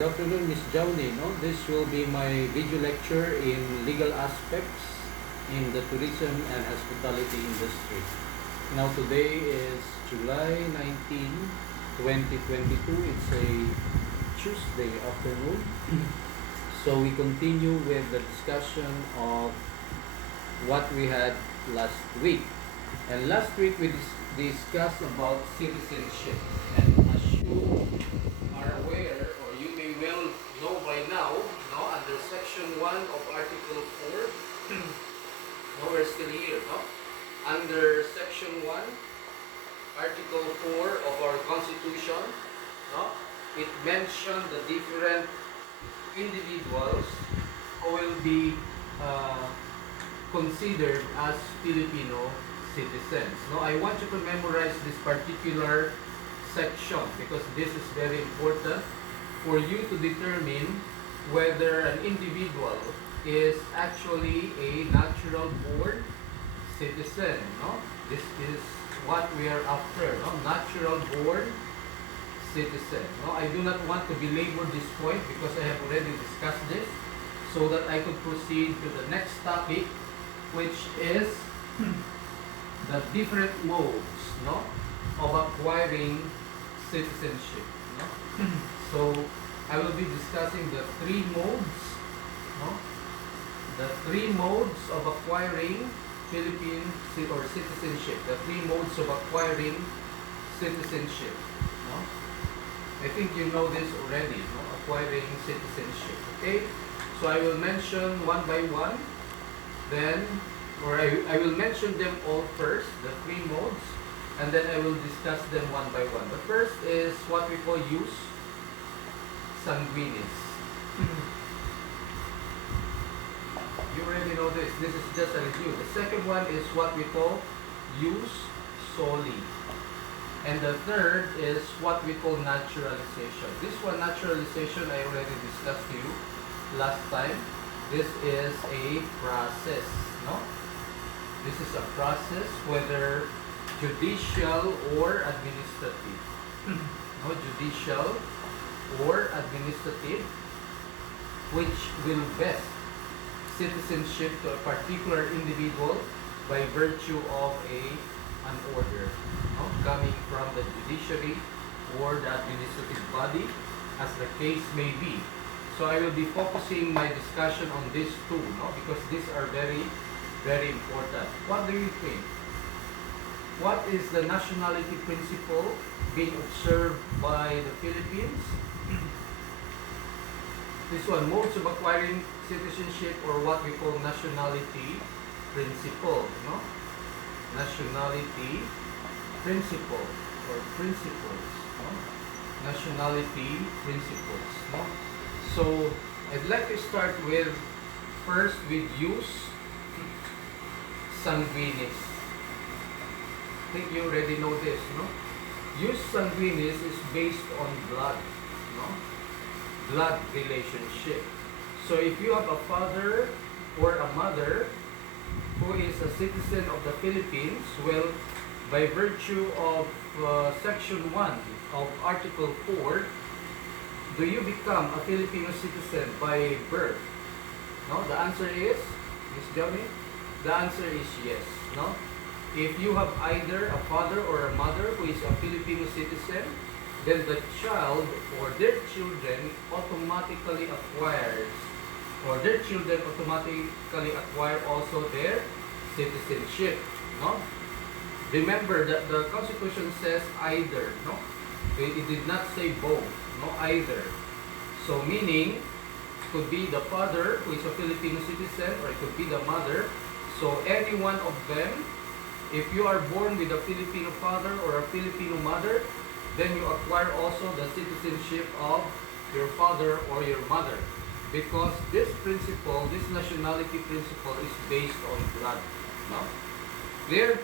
Good afternoon, Ms. Jowny. No? This will be my video lecture in legal aspects in the tourism and hospitality industry. Now today is July 19, 2022. It's a Tuesday afternoon. So we continue with the discussion of what we had last week. And last week we discussed about citizenship. And as you are aware, or you may well know by now, no, under section 1 of article 4, no, we're still here, no? Under section 1, article 4 of our constitution, no, it mentioned the different individuals who will be considered as Filipino citizens. No, I want you to memorize this particular section because this is very important for you to determine whether an individual is actually a natural born citizen. No, this is what we are after. No, natural born citizen. No, I do not want to belabor this point because I have already discussed this, so that I could proceed to the next topic, which is the different modes, no, of acquiring citizenship. No? So I will be discussing the three modes, no, the three modes of acquiring Philippine or citizenship. The three modes of acquiring citizenship. No? I think you know this already. No? Acquiring citizenship. Okay. So I will mention one by one. Then, or I will mention them all first, the three modes, and then I will discuss them one by one. The first is what we call jus sanguinis. You already know this. This is just a review. The second one is what we call jus soli. And the third is what we call naturalization. This one, naturalization, I already discussed to you last time. This is a process, no? This is a process, whether judicial or administrative. No, judicial or administrative, which will vest citizenship to a particular individual by virtue of an order, no? Coming from the judiciary or the administrative body, as the case may be. So I will be focusing my discussion on these two, no? Because these are very, very important. What do you think? What is the nationality principle being observed by the Philippines? This one, modes of acquiring citizenship, or what we call nationality principle, no? Nationality principle or principles, no? Nationality principles, no? So I'd like to start with first with jus sanguinis. I think you already know this, no? Jus sanguinis is based on blood, no? Blood relationship. So if you have a father or a mother who is a citizen of the Philippines, well, by virtue of section 1 of article 4, do you become a Filipino citizen by birth? No? The answer is, Ms. Johnny? The answer is yes. No? If you have either a father or a mother who is a Filipino citizen, then the child or their children automatically acquires, or their children automatically acquire also their citizenship. No? Remember that the Constitution says either. No? It did not say both. No, either. So meaning, it could be the father who is a Filipino citizen, or it could be the mother. So any one of them, if you are born with a Filipino father or a Filipino mother, then you acquire also the citizenship of your father or your mother. Because this principle, this nationality principle, is based on blood. No? Clear?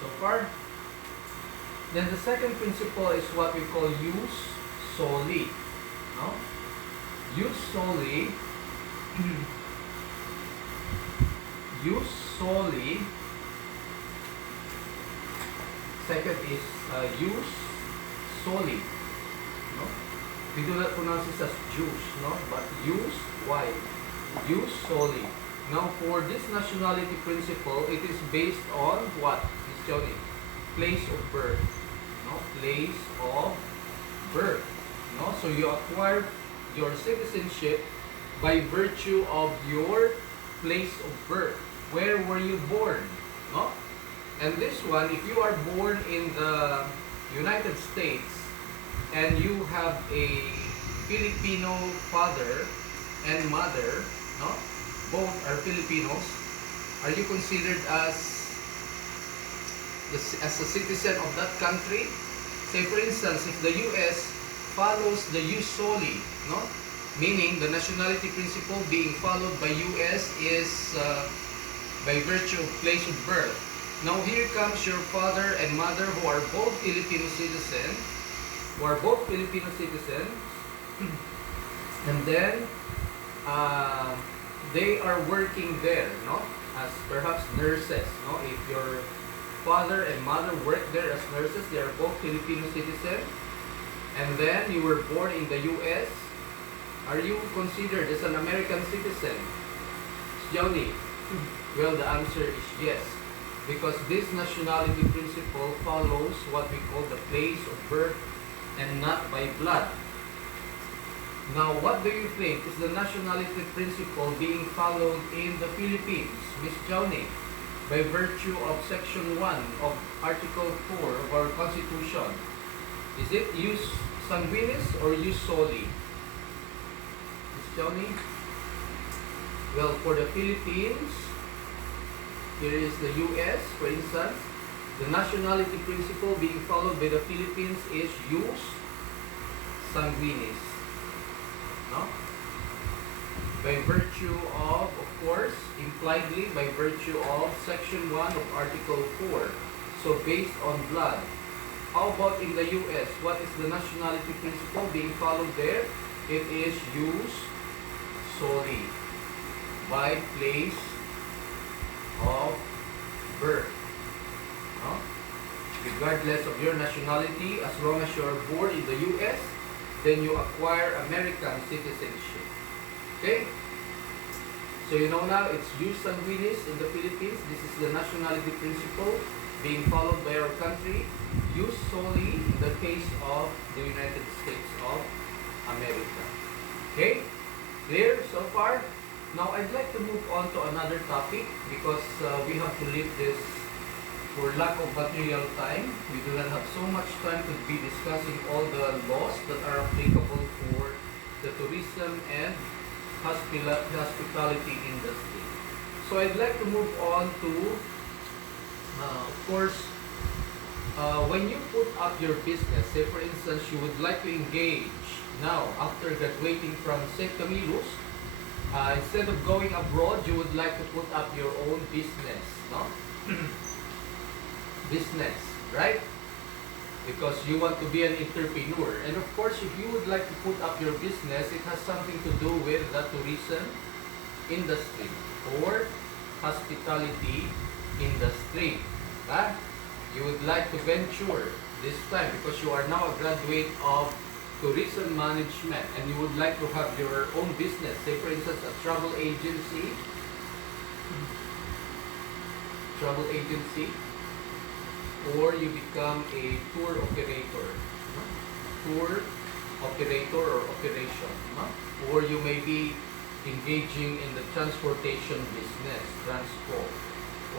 So far? Then the second principle is what we call jus soli. No? Jus soli. Jus soli. Second is jus soli. No? We do not pronounce this as Jews, no? But use, why? Use solely. Now, for this nationality principle, it is based on what? Miss Joni? Place of birth. No? Place of birth. No? So you acquire your citizenship by virtue of your place of birth. Where were you born? No? And this one, if you are born in the United States and you have a Filipino father and mother, no? Both are Filipinos, are you considered as a citizen of that country? Say for instance, if the US follows the jus soli, no? Meaning the nationality principle being followed by US is by virtue of place of birth. Now here comes your father and mother who are both Filipino citizens, and then they are working there, no? As perhaps nurses, no? If your father and mother work there as nurses, they are both Filipino citizens, and then you were born in the US, are you considered as an American citizen? Johnny? Well, the answer is yes. Because this nationality principle follows what we call the place of birth and not by blood. Now, what do you think is the nationality principle being followed in the Philippines, Miss Johnny, by virtue of Section 1 of Article 4 of our Constitution? Is it jus sanguinis or jus soli? Miss Johnny? Well, for the Philippines, here is the US, for instance. The nationality principle being followed by the Philippines is jus sanguinis. No? By virtue of course, impliedly by virtue of Section 1 of Article 4. So based on blood. How about in the US? What is the nationality principle being followed there? It is jus soli. By place of birth. No? Regardless of your nationality, as long as you are born in the US, then you acquire American citizenship. Okay? So you know now it's jus sanguinis in the Philippines. This is the nationality principle being followed by our country. Jus soli in the case of the United States of America. Okay? Clear so far? Now I'd like to move on to another topic because we have to leave this for lack of material time. We do not have so much time to be discussing all the laws that are applicable for the tourism and hospitality industry. So I'd like to move on to, of course, when you put up your business, say for instance, you would like to engage now after graduating from St. Camillus, instead of going abroad, you would like to put up your own business, no? Business, right? Because you want to be an entrepreneur. And of course, if you would like to put up your business, it has something to do with the tourism industry or hospitality industry. You would like to venture this time because you are now a graduate of tourism management and you would like to have your own business. Say for instance, a travel agency, or you become a tour operator, no? Tour operator or operation, no? Or you may be engaging in the transportation business, transport,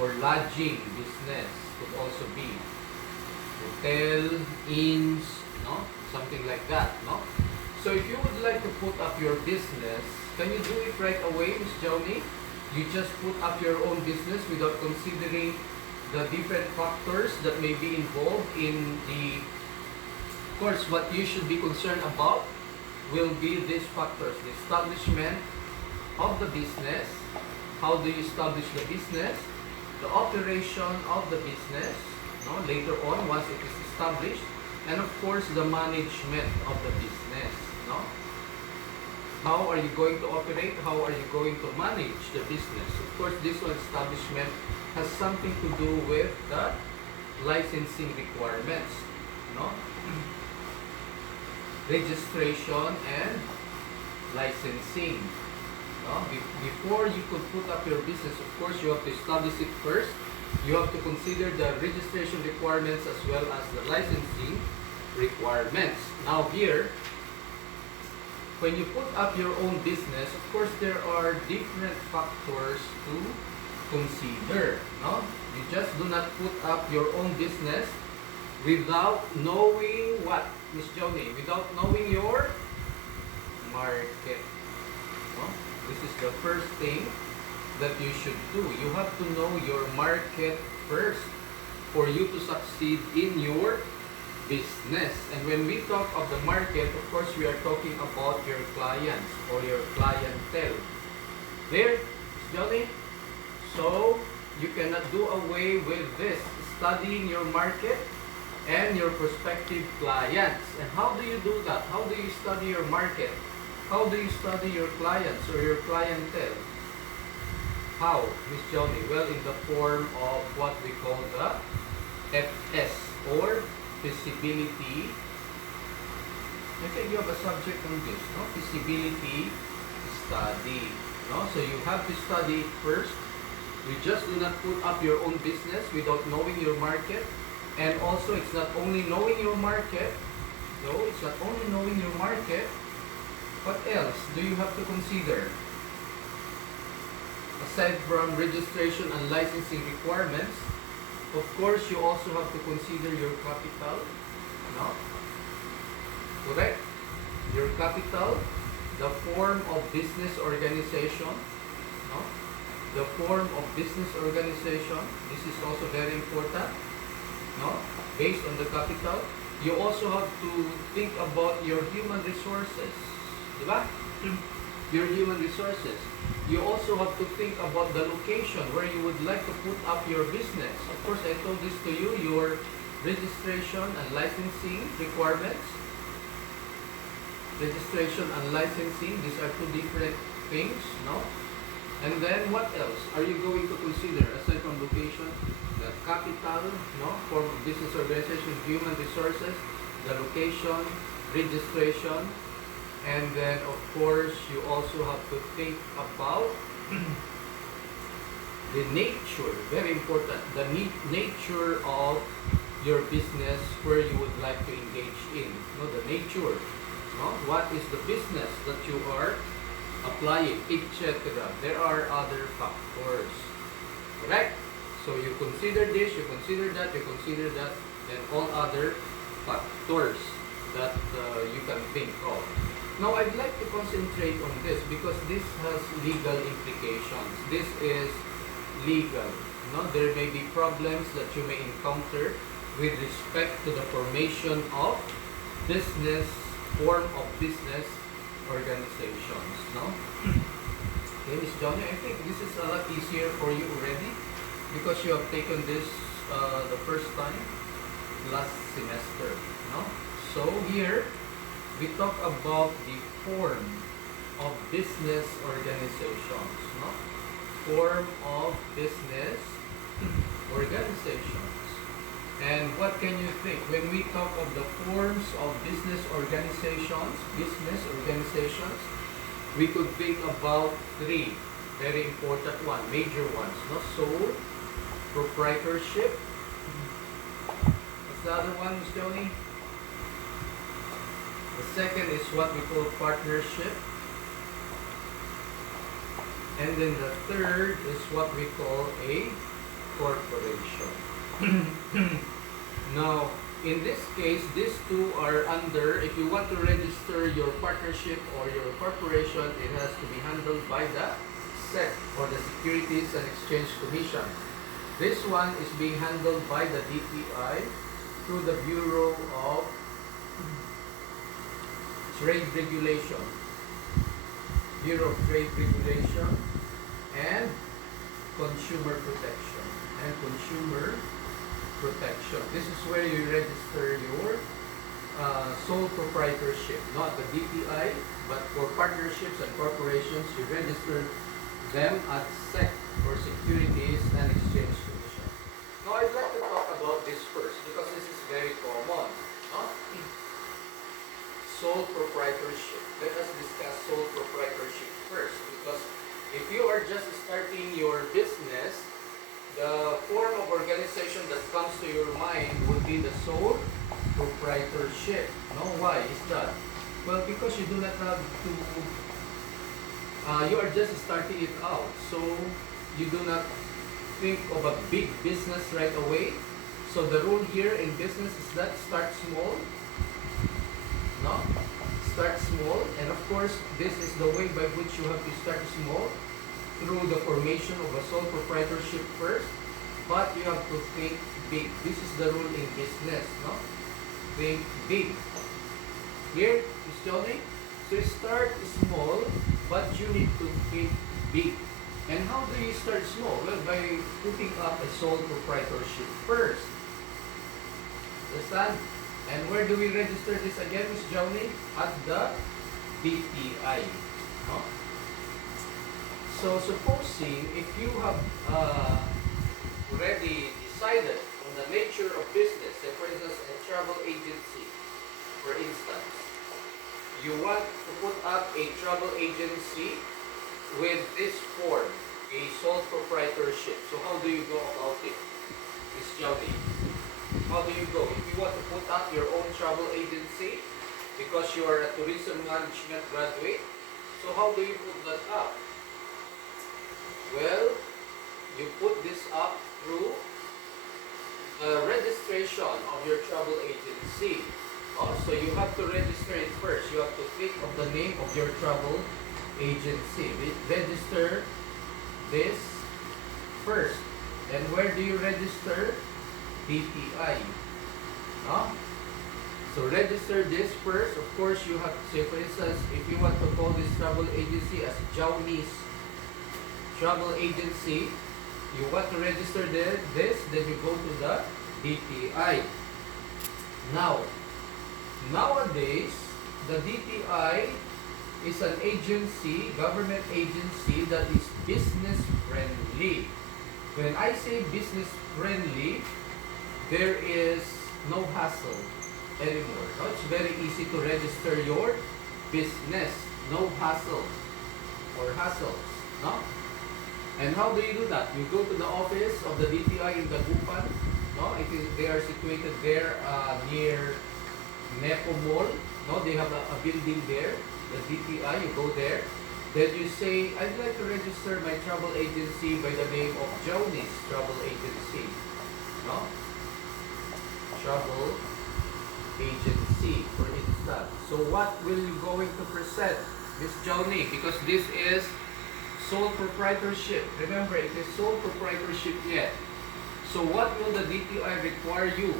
or lodging business could also be hotel, inns, no? Something like that, no? So if you would like to put up your business, can you do it right away, Ms. Joni? You just put up your own business without considering the different factors that may be involved in the, of course, what you should be concerned about will be these factors: the establishment of the business, how do you establish the business, the operation of the business, no, later on once it is established, and of course the management of the business, no? How are you going to operate? How are you going to manage the business? Of course, this one, establishment, has something to do with the licensing requirements, no? registration and licensing. No? Before you could put up your business, of course, you have to establish it first. You have to consider the registration requirements as well as the licensing requirements. Now here, when you put up your own business, of course, there are different factors to consider. No? You just do not put up your own business without knowing what, Miss Joni? Without knowing your market. No? This is the first thing that you should do. You have to know your market first for you to succeed in your business. And when we talk of the market, of course, we are talking about your clients or your clientele. There, Miss Joni? So, you cannot do away with this, studying your market and your prospective clients. And how do you do that? How do you study your market? How do you study your clients or your clientele? How, Miss Joni? Well, in the form of what we call the FS or feasibility. I think you have a subject on this, no? Feasibility study. No? So you have to study it first. You just do not put up your own business without knowing your market. And also, it's not only knowing your market, though, it's not only knowing your market, what else do you have to consider? Aside from registration and licensing requirements, of course, you also have to consider your capital, no? Correct? Your capital, the form of business organization, no? The form of business organization, this is also very important, no? Based on the capital, you also have to think about your human resources, diba? Your human resources. You also have to think about the location where you would like to put up your business. Of course, I told this to you, your registration and licensing requirements. Registration and licensing, these are two different things, no? And then what else are you going to consider aside from location? The capital, no? Form of business organization, human resources, the location, registration, and then of course you also have to think about the nature, very important, the nature of your business where you would like to engage in. No, the nature, no? What is the business that you are applying, etc. There are other factors, correct? So you consider this, you consider that, you consider that, and all other factors that you can think of. Now, I'd like to concentrate on this because this has legal implications. This is legal. No? There may be problems that you may encounter with respect to the formation of business, form of business organizations. No? Okay, Ms. Johnny, I think this is a lot easier for you already because you have taken this the first time last semester. No? So here, we talk about the form of business organizations. No? Form of business organizations. And what can you think? When we talk of the forms of business organizations, we could think about three very important ones, major ones. No? Sole proprietorship. What's the other one, Ms. Joni? The second is what we call partnership. And then the third is what we call a corporation. Now, in this case, these two are under, if you want to register your partnership or your corporation, it has to be handled by the SEC or the Securities and Exchange Commission. This one is being handled by the DTI through the Bureau of Trade Regulation, Bureau of Trade Regulation, and Consumer Protection. This is where you register your sole proprietorship, not the DTI, but for partnerships and corporations, you register them at SEC or Securities and Exchange Commission. Now, I'd like to talk about this first because this is very common. No? sole proprietorship. Let us discuss sole proprietorship first, because if you are just starting your business, the form of organization that comes to your mind would be the sole proprietorship. No, why is that? Well, because you do not have to, you are just starting it out, so you do not think of a big business right away. So the rule here in business is that start small. No? Start small, and of course, this is the way by which you have to start small, through the formation of a sole proprietorship first, but you have to think big. This is the rule in business, no? Think big. Here, Miss Johnny, so start small, but you need to think big. And how do you start small? Well, by putting up a sole proprietorship first. Understand? And where do we register this again, Miss Johnny? At the DTI. No? So supposing if you have already decided on the nature of business, say for instance a travel agency, for instance, you want to put up a travel agency with this form, a sole proprietorship. So how do you go about it, Miss Johnny? How do you go? If you want to put up your own travel agency because you are a tourism management graduate, so how do you put that up? Well, you put this up through the registration of your travel agency. So you have to register it first. You have to think of the name of your travel agency. Register this first. And where do you register? DTI. So register this first. Of course, you have to say, for instance, if you want to call this travel agency as Jaunis Travel Agency, you want to register this, then you go to the DTI. Now, nowadays, the DTI is an agency, government agency that is business friendly. When I say business friendly, there is no hassle anymore. No? It's very easy to register your business. No hassle or hassles. No? And how do you do that? You go to the office of the DTI in Dagupan. No? They are situated there near Nepo Mall. No? They have a building there, the DTI. You go there. Then you say, I'd like to register my travel agency by the name of Jaunis Travel Agency. No? Travel agency, for instance. So what will you going to present, Miss Joni? Because this is sole proprietorship. Remember, it is sole proprietorship yet. So what will the DTI require you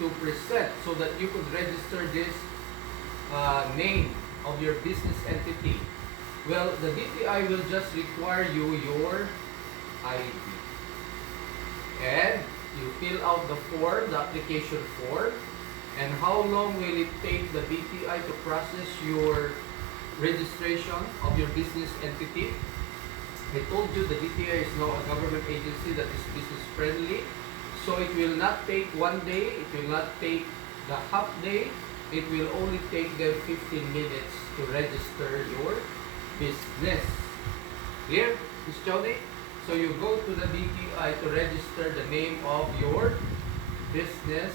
to present so that you could register this name of your business entity? Well, the DTI will just require you your ID. And you fill out the form, the application form. And how long will it take the DTI to process your registration of your business entity? I told you the DTI is now a government agency that is business friendly. So it will not take 1 day, it will not take the half day. It will only take them 15 minutes to register your business. Clear, Ms. Jody? So you go to the DTI to register the name of your business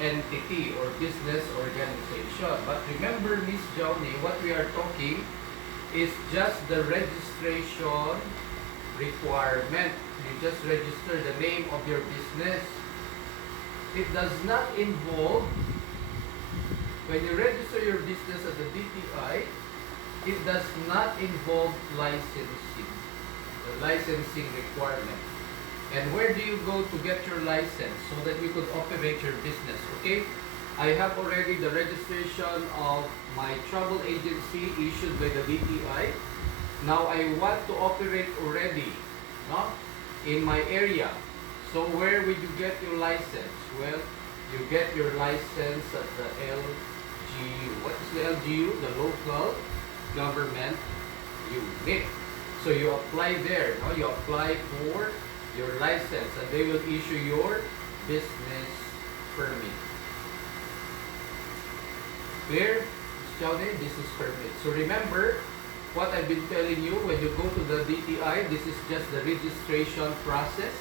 entity or business organization. But remember, Ms. Jody, what we are talking is just the registration requirement. You just register the name of your business. It does not involve, when you register your business at the DTI, it does not involve licensing, the licensing requirement. And where do you go to get your license so that you could operate your business? Okay, I have already the registration of my travel agency issued by the DTI. Now I want to operate already, no, in my area. So where will you get your license? Well, you get your license at the LGU. What is the LGU? The local government unit. So you apply there, no? You apply for your license and they will issue your business permit. Clear, Ms. Chowde, this is permit. So remember what I've been telling you, when you go to the DTI, this is just the registration process.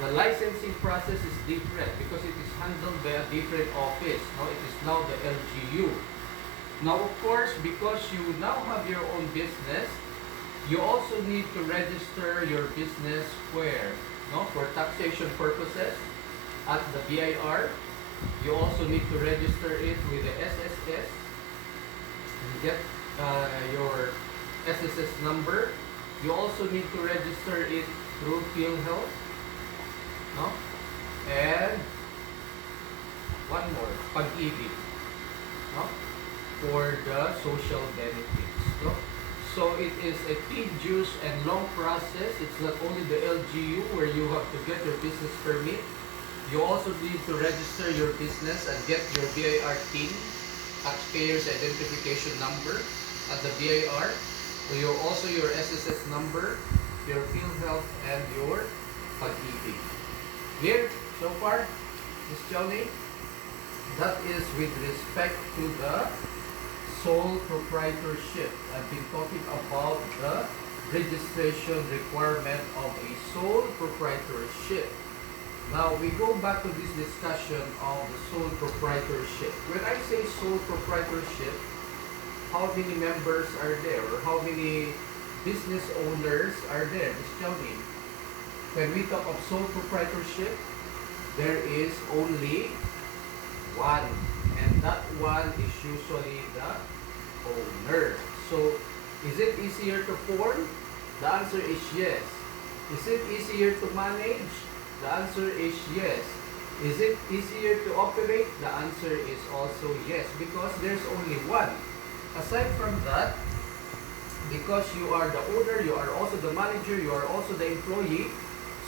The licensing process is different because it is handled by a different office. Now it is now the LGU. Now of course, because you now have your own business, you also need to register your business where? No, for taxation purposes at the BIR. You also need to register it with the SSS and get your SSS number. You also need to register it through PhilHealth, no? And one more, pag-ibig, no? For the social benefits, no? So it is a tedious and long process. It's not only the LGU where you have to get your business permit. You also need to register your business and get your BIR TIN, taxpayers identification number at the BIR. So also your SSS number, your PhilHealth, and your pag-ibig. Clear so far, Ms. Johnny? That is with respect to the sole proprietorship. I've been talking about the registration requirement of a sole proprietorship. Now we go back to this discussion of the sole proprietorship. When I say sole proprietorship, how many members are there, or how many business owners are there? Just tell me. When we talk of sole proprietorship, there is only one, and that one is usually the owner. So, is it easier to form? The answer is yes. Is it easier to manage? The answer is yes. Is it easier to operate? The answer is also yes, because there's only one. Aside from that, because you are the owner, you are also the manager, you are also the employee,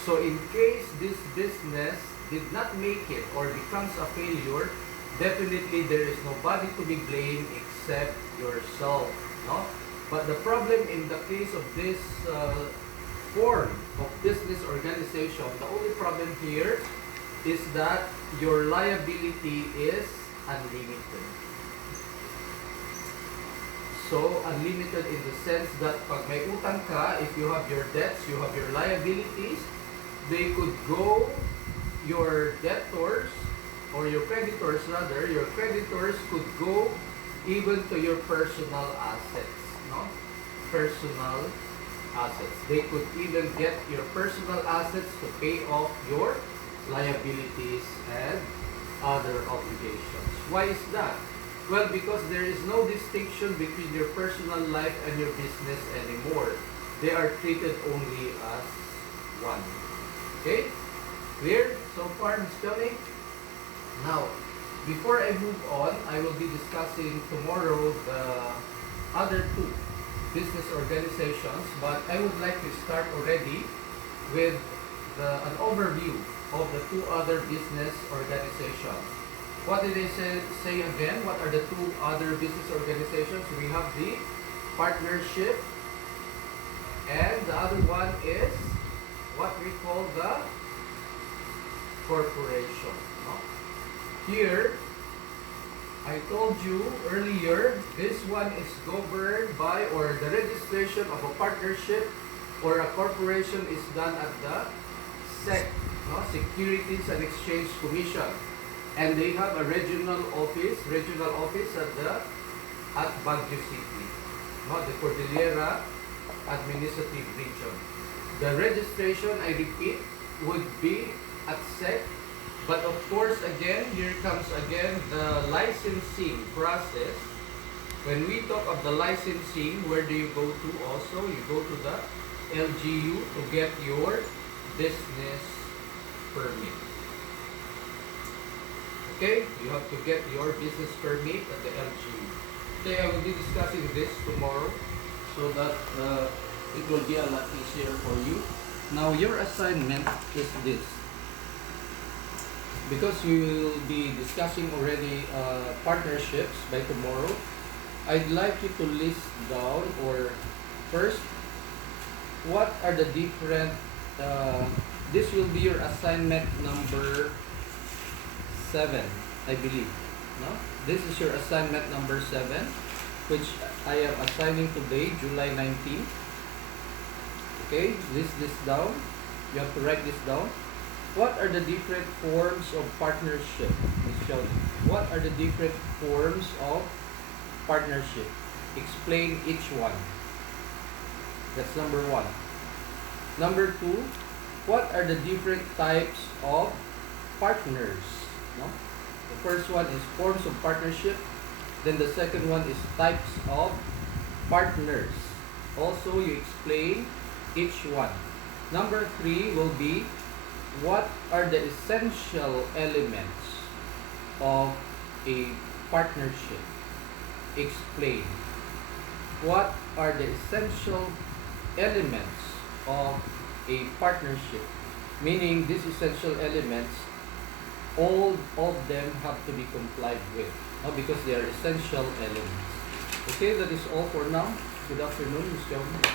so in case this business did not make it or becomes a failure, definitely there is nobody to be blamed except yourself, no? But the problem in the case of this form of business organization, the only problem here is that your liability is unlimited. So, unlimited in the sense that pag may utang ka, if you have your debts, you have your liabilities, they could go, your debtors, or your creditors rather, your creditors could go even to your personal assets, no? Personal assets. They could even get your personal assets to pay off your liabilities and other obligations. Why is that? Well, because there is no distinction between your personal life and your business anymore. They are treated only as one. Okay? Clear so far, Ms. Johnny? Now, before I move on, I will be discussing tomorrow the other two business organizations, but I would like to start already with an overview of the two other business organizations. What did I say again? What are the two other business organizations? We have the partnership, and the other one is what we call the corporation. No? Here, I told you earlier, this one is governed by, or the registration of a partnership or a corporation is done at the SEC, no? Securities and Exchange Commission. And they have a regional office at Baguio City, no? The Cordillera Administrative Region. The registration, I repeat, would be at SEC. But of course, again, here comes again the licensing process. When we talk of the licensing, where do you go to also? You go to the LGU to get your business permit. Okay? You have to get your business permit at the LGU. Okay, I will be discussing this tomorrow so that it will be a lot easier for you. Now, your assignment is this. Because you will be discussing already partnerships by tomorrow, I'd like you to list down, or first, what are the different, this will be your assignment number 7, I believe. No? This is your assignment number 7. which I am assigning today, July 19. Okay, list this down. You have to write this down. What are the different forms of partnership? Miss Shelby. What are the different forms of partnership? Explain each one. That's number 1. Number 2, what are the different types of partners? No? The first one is forms of partnership. Then the second one is types of partners. Also, you explain each one. Number 3 will be, what are the essential elements of a partnership? Explain. What are the essential elements of a partnership? Meaning, these essential elements, all of them have to be complied with, no? Because they are essential elements. Okay, that is all for now. Good afternoon, Ms. Kelvin.